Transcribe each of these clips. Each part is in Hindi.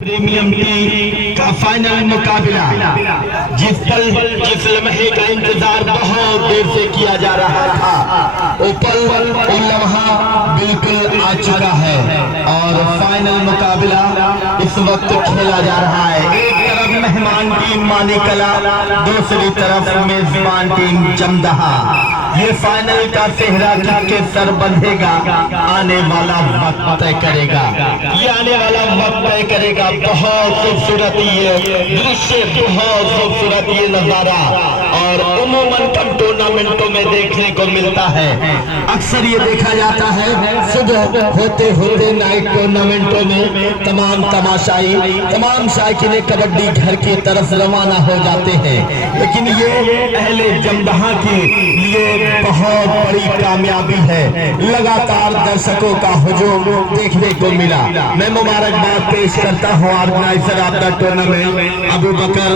प्रीमियम टी का फाइनल मुकाबला जिस लम्हे का इंतजार बहुत देर से किया जा रहा था वो लम्हा बिल्कुल आ चुका है और फाइनल मुकाबला इस वक्त खेला जा रहा है। एक तरफ मेहमान टीम मानिकला, दूसरी तरफ मेजबान टीम जमदहा। ये फाइनल का सेहरा किसके सर बंधेगा आने वाला वक्त तय करेगा। ये आने वाला वक्त तय करेगा। बहुत खूबसूरत ये दृश्य, बहुत खूबसूरत ये नजारा और उमूमन कम टूर्नामेंटों में देखने को मिलता है। अक्सर ये देखा जाता है सुबह होते होते नाइट टूर्नामेंटों में तमाम शायकीन कबड्डी घर की तरफ रवाना हो जाते हैं, लेकिन ये अहले जमदहा के लिए बहुत बड़ी कामयाबी है। लगातार दर्शकों का हुजूम देखने को मिला। मैं मुबारकबाद पेश करता हूँ organiser of the tournament Abu Bakar,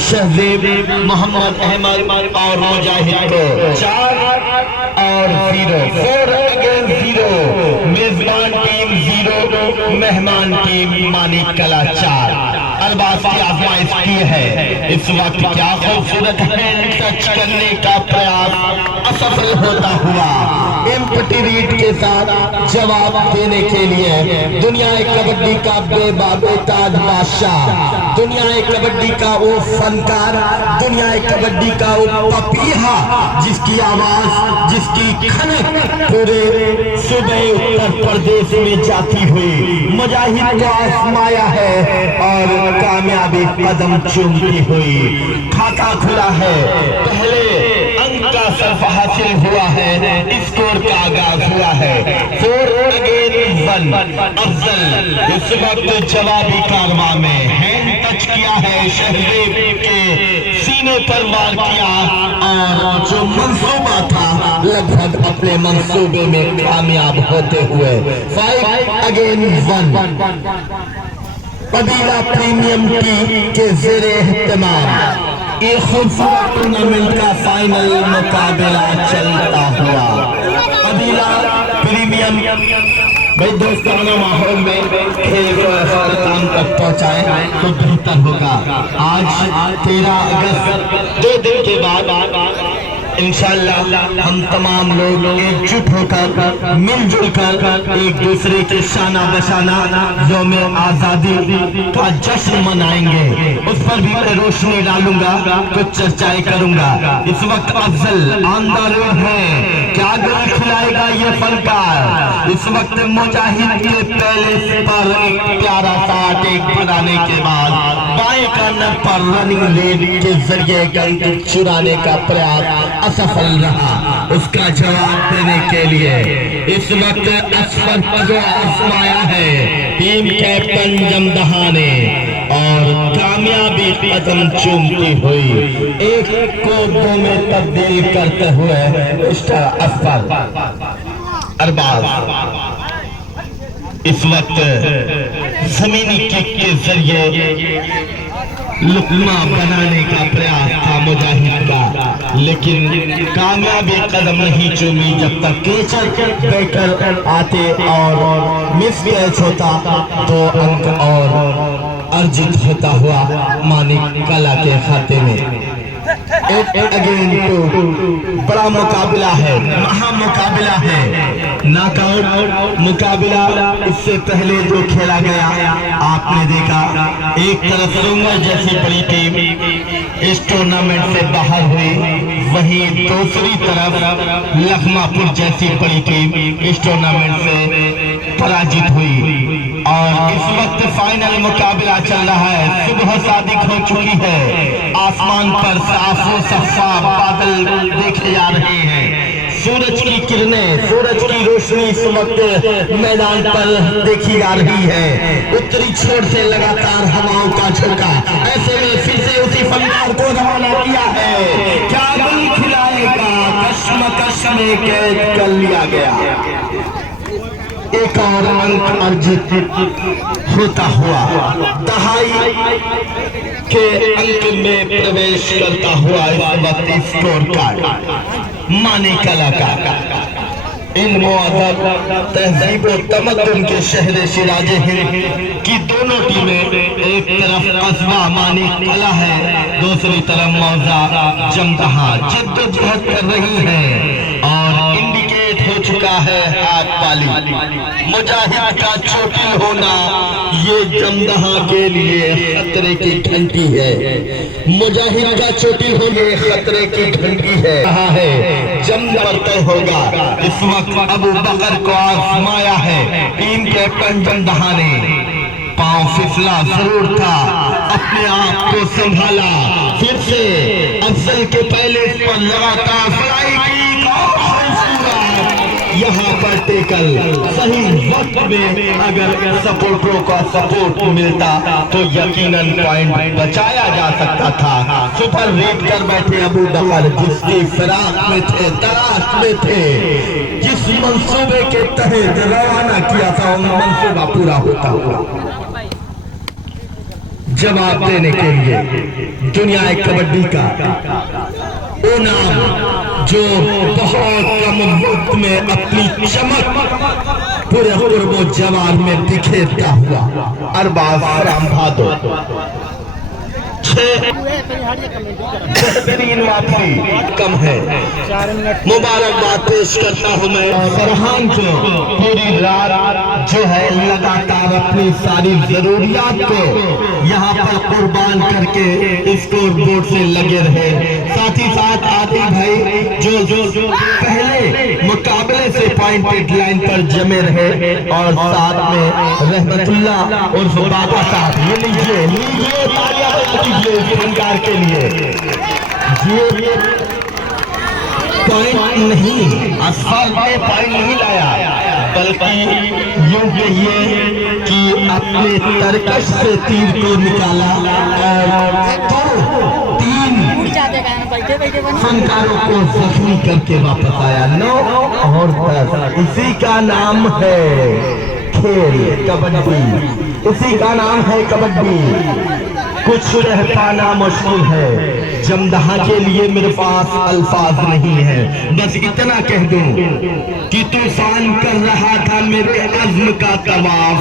Shahzeb, Mohammad Ahmed और मुजाहिद को 4 और 0, 4 अगेंस्ट 0। मेजबान टीम 0, मेहमान टीम मानिकला 4। अरबाज की आजमाइश की है। इस वक्त क्या खूबसूरत हैंड टच करने का प्रयास असफल होता हुआ एम्प्टी रीड के साथ जवाब देने के लिए दुनिया कबड्डी का बेताज बादशाह, दुनिया कबड्डी का वो फनकार, दुनिया कबड्डी का वो पपीहा जिसकी आवाज, जिसकी खनक पूरे सूबे उत्तर प्रदेश में जाती हुई मुजाहिद को आजमाया है और कामयाबी कदम चूमती हुई। खाता खुला है, पहले अंक का सर्फ हासिल हुआ है, स्कोर का आगाज हुआ है। 4 अगेंस्ट 1। अफजल इस वक्त जवाबी कारवा में हैंड टच किया है, शहजेब के सीने पर वार किया और जो मंसूबा था लगभग अपने मंसूबे में कामयाब होते हुए 5 अगेंस्ट 1। कबीला प्रीमियम टी के ज़ेरे एहतमाम एक खूबसूरत टूर्नामेंट का फाइनल मुकाबला चलता हुआ कबीला प्रीमियम भाई दोस्ताना माहौल में खेल को अख्ताम तक पहुंचाए तो बेहतर होगा। आज 13 अगस्त 2 दिन के बाद इंशाअल्लाह हम तमाम लोग एकजुट होकर मिलजुल कर एक दूसरे के शाना बशाना यौम आजादी का जश्न मनाएंगे। उस पर भी मैं रोशनी डालूंगा, कुछ चर्चाएं करूंगा। इस वक्त अफजल आंदोलन है, क्या गोल खिलाएगा ये फनकार। इस वक्त मुजाहिद के पहले पर एक प्यारा सा अटैक बनाने के बाद बाएं कॉर्नर पर रनिंग लेन के जरिए गंद चुराने का प्रयास असफल रहा। उसका जवाब देने के लिए इस वक्त असफर को आजमाया है टीम कैप्टन जमदहा ने और कामयाबी कदम चूमती हुई 1 को 2 में तब्दील करते हुए मिस्टर असफर अरबाज इस वक्त जमीनी किक के जरिए लुकमा बनाने का प्रयास था मुजाहिद का, लेकिन कामयाबी कदम नहीं चूमी जब तक केचर बैकर आते और मिस कैच होता तो अंक और अर्जित होता हुआ मानिकला के खाते में। 8 अगेंस्ट 2 बड़ा मुकाबला है, महा मुकाबला है, नॉकआउट मुकाबला। इससे पहले जो खेला गया आपने देखा, एक तरफ सुंगर जैसी बड़ी टीम इस टूर्नामेंट से बाहर हुई, वहीं दूसरी तरफ लखमापुर जैसी बड़ी टीम इस टूर्नामेंट से पराजित हुई। और इस वक्त फाइनल मुकाबला चल रहा है। सुबह सादिक हो चुकी है, आसमान पर साफ सफा बादल देखे जा रहे हैं, सूरज की किरणें, सूरज की रोशनी इस वक्त मैदान पर देखी जा रही है। उत्तरी छोर से लगातार हवाओं का झोंका, ऐसे में फिर से उसी फनकार को रवाना किया है। क्या गोल खिलाएगा, कश्मकश में कैद कर लिया गया। एक और अंक अर्जित होता हुआ दहाई के अंक में प्रवेश करता हुआ इस वक्त स्कोर कार्ड मानिकला का इल्म व अदब, तहजीब व तमद्दुन के शहर शिराजे हिंद की दोनों टीमें, एक तरफ कस्बा मानी कला है, दूसरी तरफ मौजा जमदहा जद्दोजहद कर रही हैं और इंडिकेट हो चुका है हाथ पाली। मुजाहिद का चोटिल होना ये जमदहा के लिए खतरे की घंटी है। मुजाहिद का चोटिल होना ये खतरे की घंटी है। कहा है जम पर तय होगा। इस वक्त अबू बकर को आजमाया है टीम कैप्टन जमदहा ने। पांव फिसला जरूर था, अपने आप को संभाला, फिर से अफजल के पहले पर लगातार फ्लाई की। यहाँ पर टेकल सही वक्त में अगर सपोर्टरों का सपोर्ट मिलता तो यकीनन पॉइंट बचाया जा सकता था। सुपर रेट कर बैठे अबू बकर, जिसकी फिराक में थे, तलाश में थे, जिस मंसूबे के तहत रवाना किया था वो मंसूबा पूरा होता हुआ जवाब देने के लिए दुनिया कबड्डी का वो नाम जो बहुत कम वक्त में अपनी चमक पूरे पूर्वो जवान में बिखेरता हुआ अरबाज राम भादो बेहतरीन वापसी कम है। मुबारकबाद पेश करता हूँ मैं फरहान को, पूरी रात जो है लगातार अपनी सारी जरूरियात को यहाँ पर कुर्बान करके स्कोर बोर्ड से लगे रहे। साथ ही साथ आदिल भाई जो पहले मुकाबले से पॉइंटेड लाइन पर जमे रहे और साथ में रहमतुल्ला और बाबा साहब, ये लीजिए तालियां फनकार के लिए। ये पॉइंट नहीं, असफाल ने पॉइंट नहीं लाया, बल्कि यूं कहिए कि अपने तरकश से तीर को निकाला और तीन फनकारों को जख्मी करके वापस आया। 9 और 10, इसी का नाम है खेल कबड्डी, इसी का नाम है कबड्डी। कुछ कह पाना मुश्किल है, जमदहा के लिए मेरे पास अल्फाज नहीं है। बस इतना कह दूं कि तूफान कर रहा था मेरे अज़्म का तवाफ,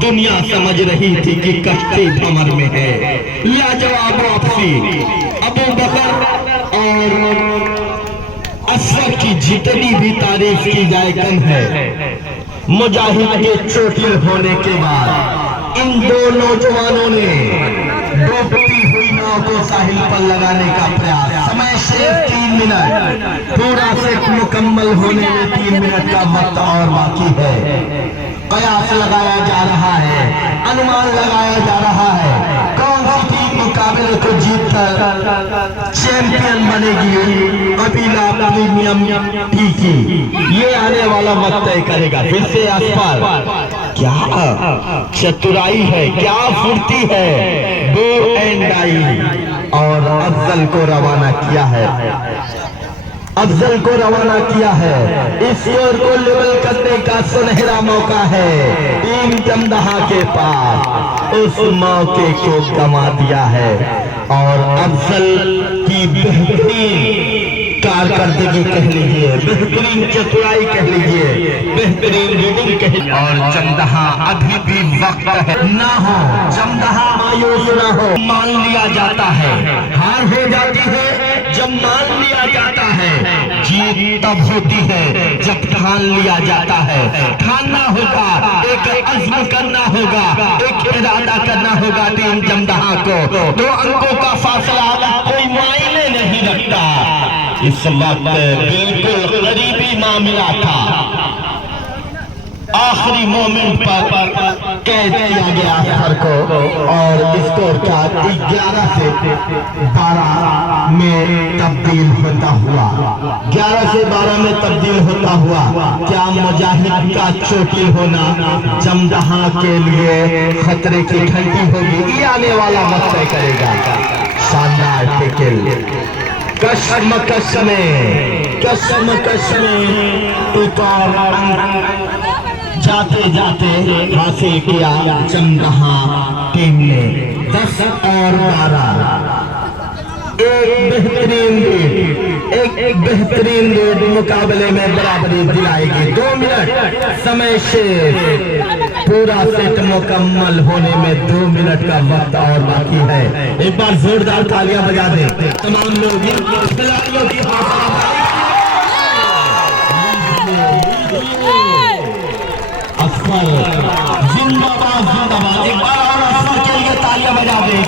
दुनिया समझ रही थी कि कश्ती भंवर में है। लाजवाब वापसी अबू बकर और असर की जितनी भी तारीफ की जाए कम है। मुजाहिद के चोटिल होने के बाद इन दो नौजवानों ने डूबती हुई नाव को साहिल पर लगाने का प्रयास। समय सिर्फ 3 मिनट, पूरा सेट मुकम्मल होने में 3 मिनट का वक्त और बाकी है। कयास लगाया जा रहा है, अनुमान लगाया जा रहा है कौन सी टीम मुकाबले को जीतकर चैंपियन बनेगी। कबीला प्रीमियम टीकी ये आने वाला वक्त तय करेगा। फिर से आसपास क्या चतुराई है, क्या फुर्ती है। गो एंड आई और अफजल को रवाना किया है, अफजल को रवाना किया है। इस स्कोर को लेवल करने का सुनहरा मौका है टीम जमदहा के पास। उस मौके को गंवा दिया है और अफजल की बेहतरीन कारकर्दगी कह लीजिए, बेहतरीन चतुराई कह लीजिए, बेहतरीन रीडिंग कह लीजिए। और जमदहा अभी भी वक्त है ना हो, जमदहा मायूस ना हो। मान लिया जाता है, हार हो जाती है जब मान लिया जाता है, जीत तब होती है जब ठान लिया जाता है। ठानना होगा, एक अज़्म करना होगा, एक इरादा करना होगा टीम जमदहा को। 2 अंकों का फासला कोई मायने नहीं रखता। इस वक्त बिल्कुल करीबी मामला था, आखिरी मोमेंट पर कैद किया गया असर को और स्कोर का 11 से 12 में तब्दील होता हुआ, 11 से 12 में तब्दील होता हुआ क्या मुजाहिद का चोटिल होना जमदहा के लिए खतरे की घंटी होगी। ये आने वाला वक्त तय करेगा। शानदार टेकल, कशमकश में एक और जाते जाते हासिल किया जमदहा टीम ने। 10 और 12 एक बेहतरीन एक बेहतरीन मुकाबले में बराबरी दिलाएगी। 2 मिनट समय शेष, पूरा सेट मुकम्मल होने में 2 मिनट का वक्त और बाकी है। एक बार जोरदार तालियां बजा दें तमाम लोग खिलाड़ियों की असफल जिंदाबाद जिंदाबाद। एक बार और असफल के लिए तालियां बजा दें।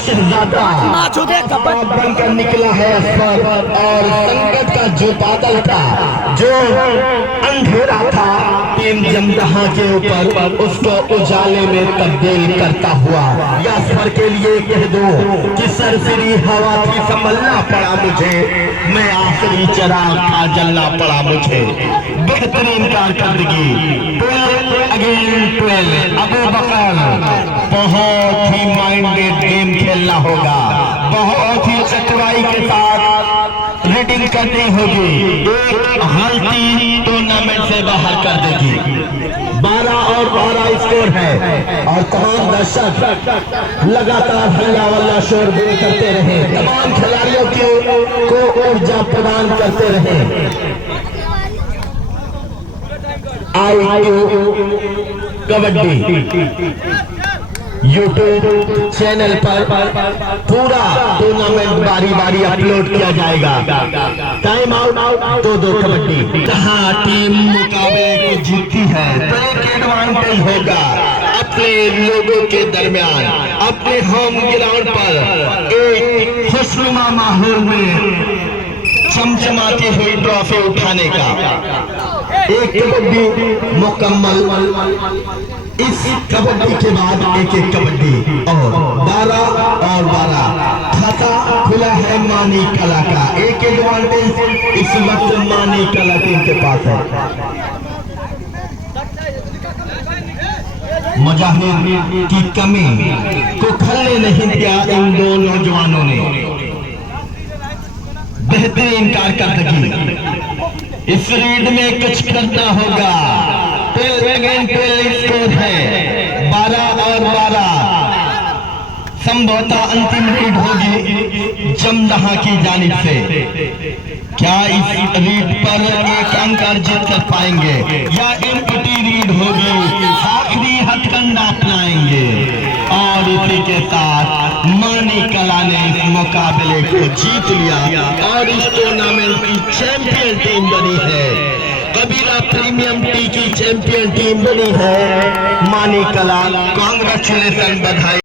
शहजादा बनकर निकला है असफल, और संकट का जो बादल था, जो अंधेरा था टीम जमदहा के ऊपर, उसको उजाले में तब्दील करता हुआ। या असफल के लिए कह दो कि सरसरी हवा थी संभलना पड़ा मुझे, मैं आखिरी चिराग था जलना पड़ा मुझे। बेहतरीन कारकर्दगी 12 अगेन 12। अबू बकर बहुत ही माइंडेड गेम खेलना होगा, बहुत ही चतुराई के साथ रीडिंग करनी होगी। एक गलती टूर्नामेंट से बाहर कर देगी। 12 और 12 स्कोर है, और तमाम दर्शक लगातार हल्ला वल्ला शोर करते रहे, तमाम खिलाड़ियों को ऊर्जा प्रदान करते रहे। कबड्डी यूट्यूब चैनल पर पूरा टूर्नामेंट बारी बारी अपलोड किया जाएगा। Time out 2-2 kabaddi. जहां टीम मुकाबले को जीतती है तो एक एडवांटेज होगा अपने लोगों के दरमियान, अपने होम ग्राउंड पर एक खुशनुमा माहौल में चमचमाती हुई ट्रॉफी उठाने का। एक कबड्डी मुकम्मल। इस कबड्डी के बाद एक कबड्डी और 12 और 12 खाता खुला है मानी कला का। एक एडवांटेज इस वक्त मानी कला टीम के पास है। मुजाहिद की कमी को खलने नहीं दिया इन दो नौजवानों ने। बेहतरीन कारकर्दगी, इस रीड में कुछ करना होगा। 12 स्कोर है, 12 और 12। संभवतः अंतिम रीड होगी जमदहा की जानिब से। क्या इस रीड पर एक अंक अर्जित कर पाएंगे या एम्प्टी रीड होगी, आखिरी हथकंडा अपनाएंगे। और इसी के साथ मानी कला ने इस मुकाबले को जीत लिया और इस टूर्नामेंट की चैंपियन टीम बनी है। कबीला प्रीमियम टी की चैंपियन टीम बनी है मानी कला। कांग्रेचुलेशन, बधाई।